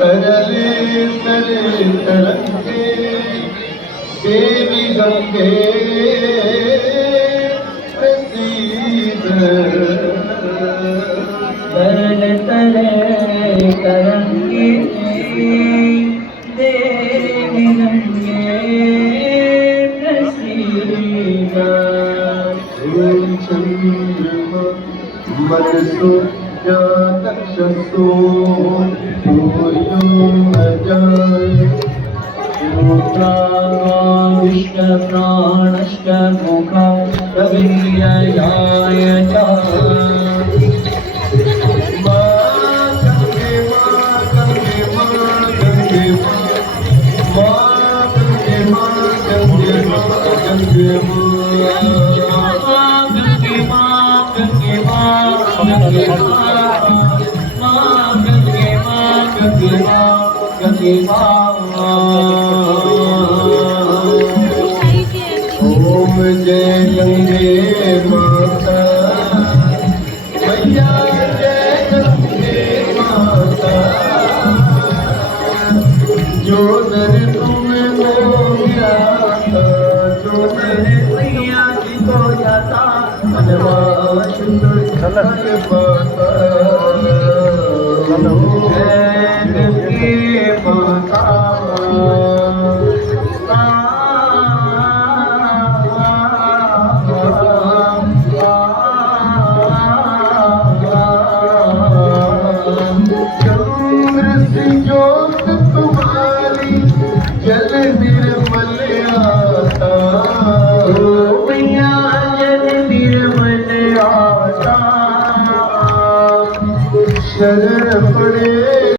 तरले तरे तरंगे देवी गंगे प्रसीद तरले तरे तरंगे देवी गंगे प्रसीद चंद्रमा मनसो दक्षसो प्राणश्च मुखं कविर्ययाय च ओम जय गंगे माता मैया जय गंगे माता जो नर तुम्हें हो गया जो नर मैया जी को जाता धन्यवाद पाता जय गंगे माता ज्योत तुम्हारी जल निर्मल आता मैया जल निर्मल आता शरण पड़े